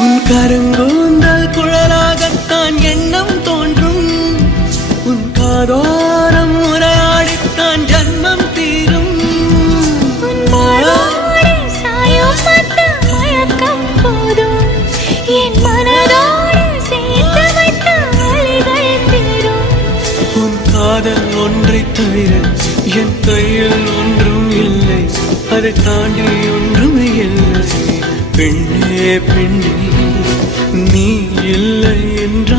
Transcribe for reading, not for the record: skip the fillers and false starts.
உன் கருங்கூந்தல் குழலாகத்தான் எண்ணம் தோன்றும். உன் காதோரம் உரையாடித்தான் ஜன்மம் தீரும். உன் மாரோடு சாயும் மத்த மயக்கம் போதும். என் மனதோடு சேர்த்து வைத்த வழிகள் தீரும். உன் காதல் ஒன்றை தவிர என் கையில் ஒன்றும் இல்லை. அதை தாண்டி ஒன்றும் இல்லை. பெண்ணே பெண்ணே நீ இல்லை என்று